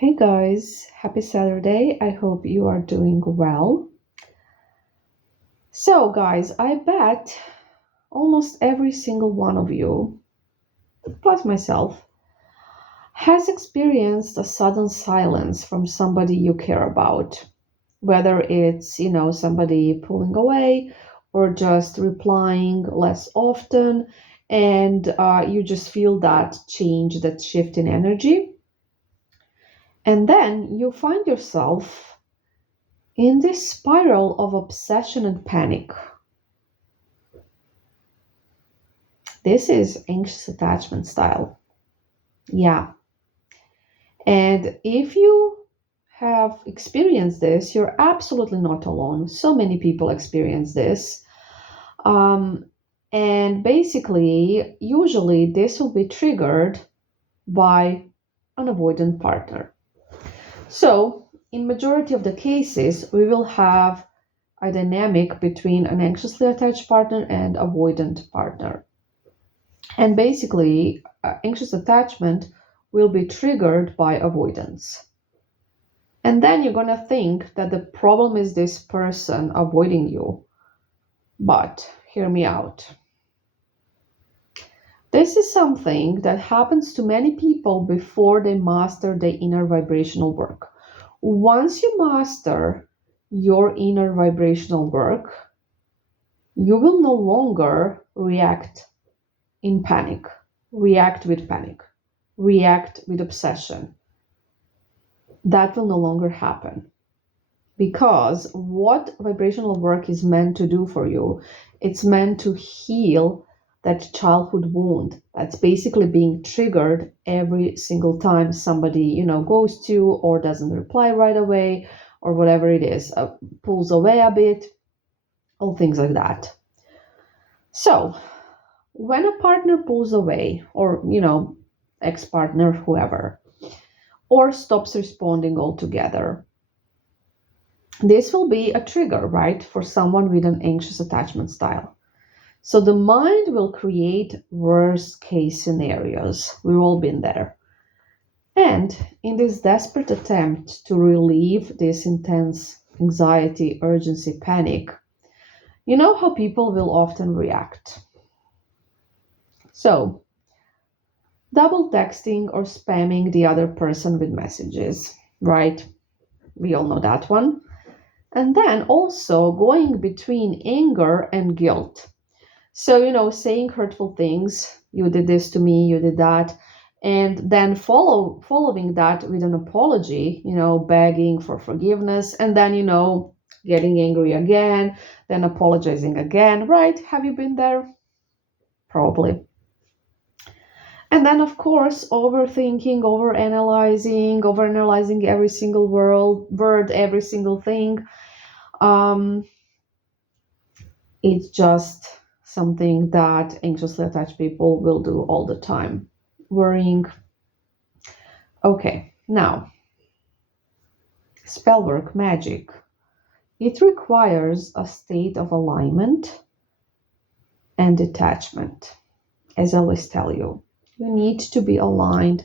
Hey guys, happy Saturday. I hope you are doing well. So, guys, I bet almost every single one of you, plus myself, has experienced a sudden silence from somebody you care about. Whether it's somebody pulling away or just replying less often, and you just feel that change, that shift in energy. And then you find yourself in this spiral of obsession and panic. This is anxious attachment style. Yeah. And if you have experienced this, you're absolutely not alone. So many people experience this. Um, and basically, usually this will be triggered by an avoidant partner. So, in majority of the cases, we will have a dynamic between an anxiously attached partner and avoidant partner. And basically, anxious attachment will be triggered by avoidance. And then you're going to think that the problem is this person avoiding you. But hear me out. This is something that happens to many people before they master their inner vibrational work. Once you master your inner vibrational work, you will no longer react in panic, react with panic, react with obsession. That will no longer happen. Because what vibrational work is meant to do for you, it's meant to heal that childhood wound that's basically being triggered every single time somebody goes to or doesn't reply right away or whatever it is, pulls away a bit, all things like that. So, when a partner pulls away, or ex-partner, whoever, or stops responding altogether, this will be a trigger, right, for someone with an anxious attachment style. So the mind will create worst case scenarios. We've all been there. And in this desperate attempt to relieve this intense anxiety, urgency, panic, you know how people will often react. So, double texting or spamming the other person with messages, right? We all know that one. And then also going between anger and guilt. So, saying hurtful things, you did this to me, you did that, and then following that with an apology, begging for forgiveness, and then, getting angry again, then apologizing again, right? Have you been there? Probably. And then, of course, overthinking, overanalyzing every single word, every single thing. Um, it's just something that anxiously attached people will do all the time. Worrying. Okay, now, spell work, magic. It requires a state of alignment and detachment. As I always tell you, you need to be aligned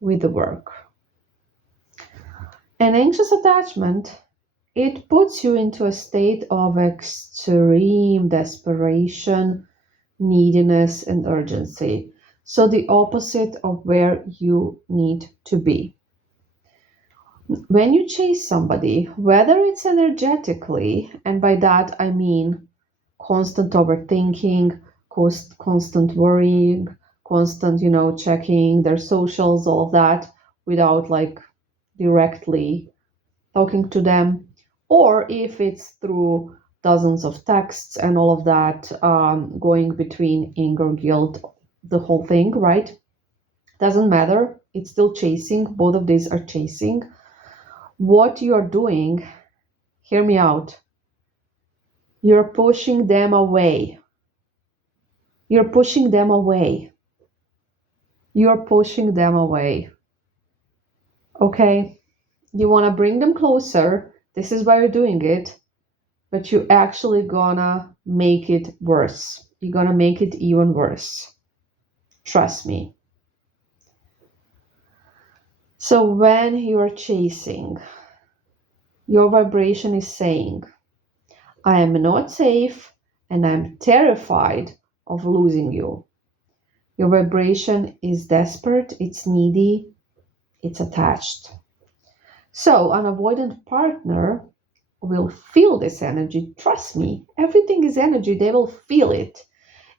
with the work. An anxious attachment, it puts you into a state of extreme desperation, neediness, and urgency. So, the opposite of where you need to be. When you chase somebody, whether it's energetically, and by that I mean constant overthinking, constant worrying, constant, checking their socials, all of that, without like directly talking to them, or if it's through dozens of texts and all of that, going between anger, guilt, the whole thing, right? Doesn't matter. It's still chasing. Both of these are chasing. What you are doing, hear me out, you're pushing them away. You're pushing them away. You're pushing them away. Okay? You want to bring them closer. This is why you're doing it. But you actually gonna make it worse. You're gonna make it even worse. Trust me. So when you are chasing, your vibration is saying, I am not safe and I'm terrified of losing you. Your vibration is desperate, it's needy, it's attached. So an avoidant partner will feel this energy. Trust me, everything is energy. They will feel it.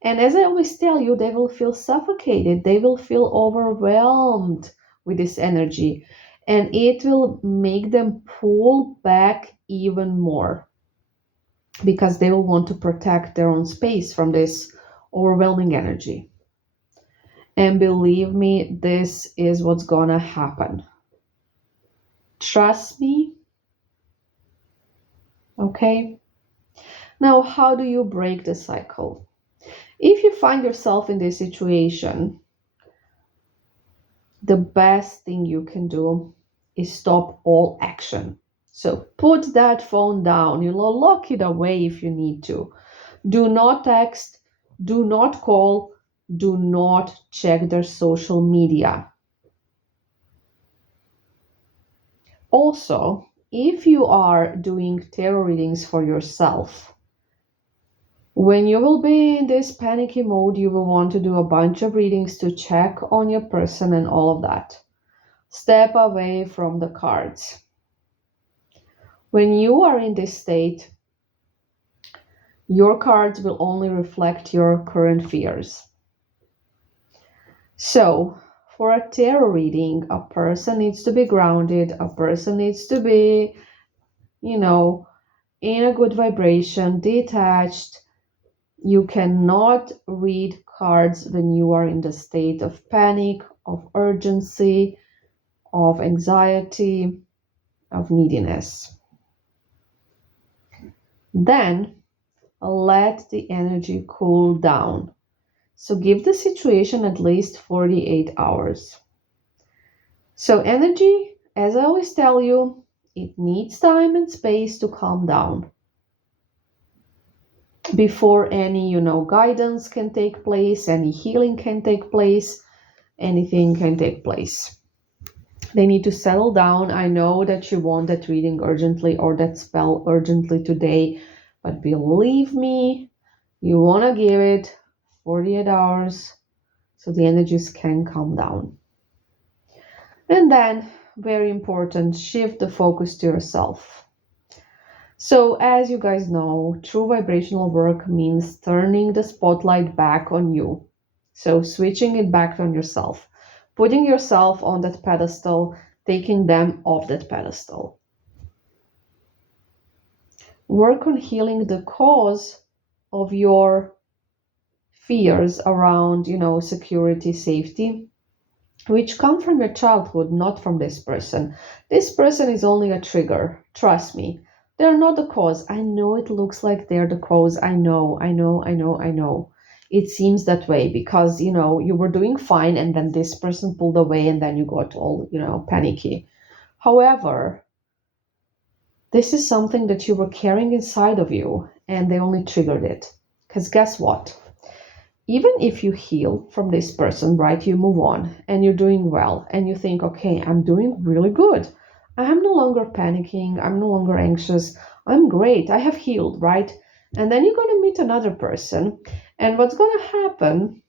And as I always tell you, they will feel suffocated. They will feel overwhelmed with this energy. And it will make them pull back even more because they will want to protect their own space from this overwhelming energy. And believe me, this is what's gonna happen. Trust me. Okay? Now, how do you break the cycle? If you find yourself in this situation, the best thing you can do is stop all action. So put that phone down, lock it away if you need to. Do not text, do not call, do not check their social media. Also, if you are doing tarot readings for yourself, when you will be in this panicky mode, you will want to do a bunch of readings to check on your person and all of that. Step away from the cards. When you are in this state, your cards will only reflect your current fears. So, for a tarot reading, a person needs to be grounded, a person needs to be, in a good vibration, detached. You cannot read cards when you are in the state of panic, of urgency, of anxiety, of neediness. Then let the energy cool down. So give the situation at least 48 hours. So energy, as I always tell you, it needs time and space to calm down before any, guidance can take place, any healing can take place, anything can take place. They need to settle down. I know that you want that reading urgently or that spell urgently today, but believe me, you want to give it 48 hours so the energies can calm down. And then, very important, shift the focus to yourself. So, as you guys know, true vibrational work means turning the spotlight back on you. So, switching it back on yourself, putting yourself on that pedestal, taking them off that pedestal. Work on healing the cause of your fears around, security, safety, which come from your childhood, not from this person. This person is only a trigger. Trust me. They're not the cause. I know it looks like they're the cause. I know. It seems that way because, you were doing fine and then this person pulled away and then you got all, panicky. However, this is something that you were carrying inside of you and they only triggered it. Because guess what? Even if you heal from this person, right, you move on and you're doing well and you think, okay, I'm doing really good. I am no longer panicking. I'm no longer anxious. I'm great. I have healed, right? And then you're going to meet another person. And what's going to happen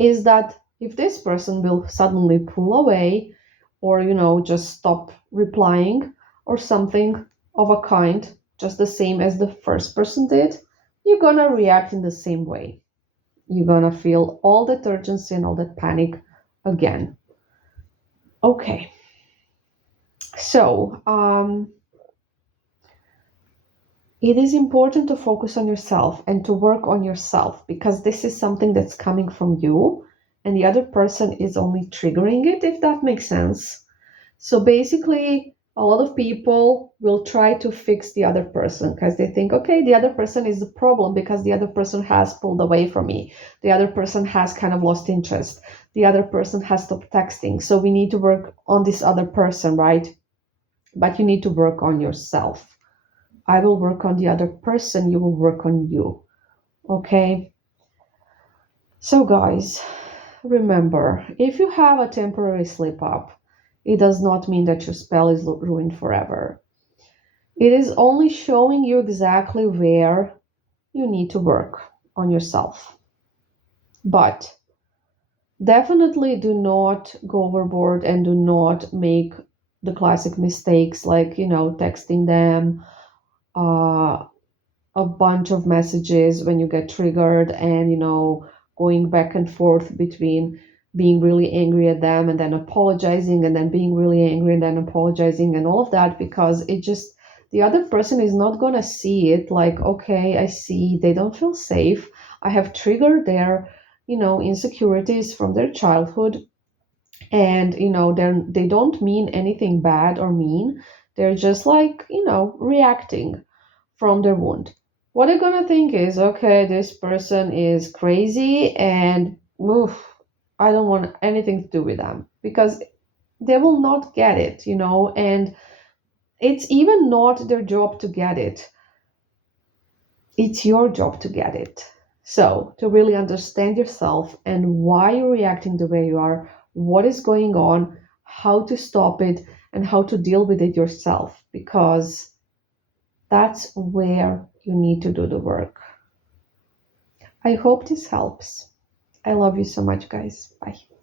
is that if this person will suddenly pull away or, just stop replying or something of a kind, just the same as the first person did, you're going to react in the same way. You're gonna feel all that urgency and all that panic again. Okay. So, it is important to focus on yourself and to work on yourself because this is something that's coming from you and the other person is only triggering it, if that makes sense. So basically, a lot of people will try to fix the other person because they think, okay, the other person is the problem because the other person has pulled away from me. The other person has kind of lost interest. The other person has stopped texting. So we need to work on this other person, right? But you need to work on yourself. I will work on the other person. You will work on you. Okay? So guys, remember, if you have a temporary slip up, it does not mean that your spell is ruined forever. It is only showing you exactly where you need to work on yourself. But definitely do not go overboard and do not make the classic mistakes like, texting them a bunch of messages when you get triggered and, going back and forth between being really angry at them and then apologizing and then being really angry and then apologizing and all of that, because it just, the other person is not going to see it like, okay, I see they don't feel safe. I have triggered their, insecurities from their childhood, and they don't mean anything bad or mean. They're just like, reacting from their wound. What they're gonna think is, okay, this person is crazy, and oof, I don't want anything to do with them, because they will not get it, and it's even not their job to get it. It's your job to get it. So, to really understand yourself and why you're reacting the way you are, what is going on, how to stop it, and how to deal with it yourself, because that's where you need to do the work. I hope this helps. I love you so much, guys. Bye.